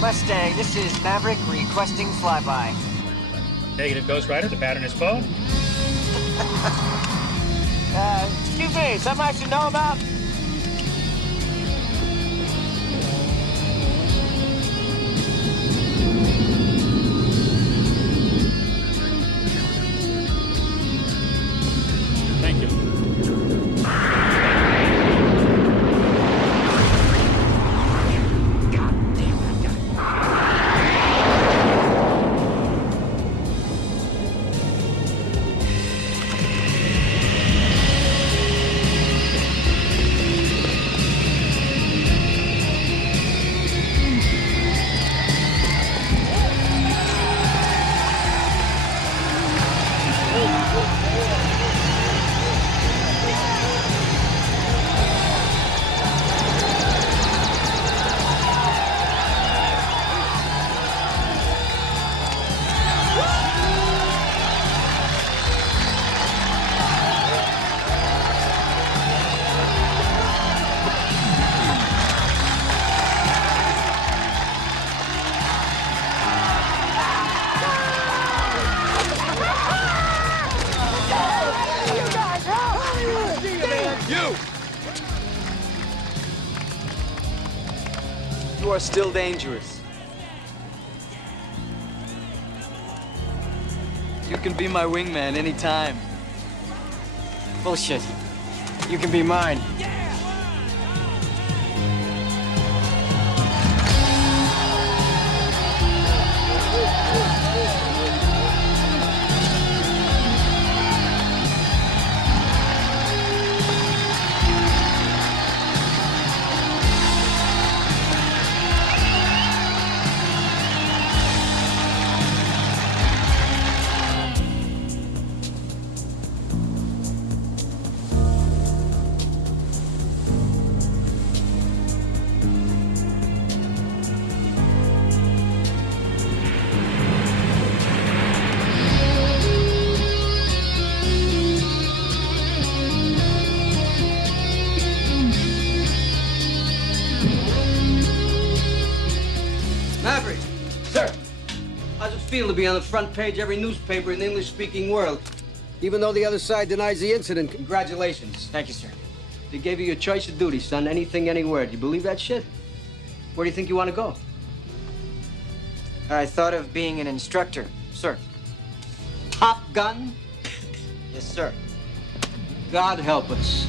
Mustang, this is Maverick requesting flyby. Negative, Ghost Rider. The pattern is phone. Excuse me, something I should know about? Thank you. You are still dangerous. You can be my wingman anytime. Bullshit. You can be mine. Maverick! Sir. How's it feel to be on the front page of every newspaper in the English-speaking world? Even though the other side denies the incident, Congratulations. Thank you, sir. They gave you your choice of duty, son. Anything, anywhere. Do you believe that shit? Where do you think you want to go? I thought of being an instructor, sir. Top Gun? Yes, sir. God help us.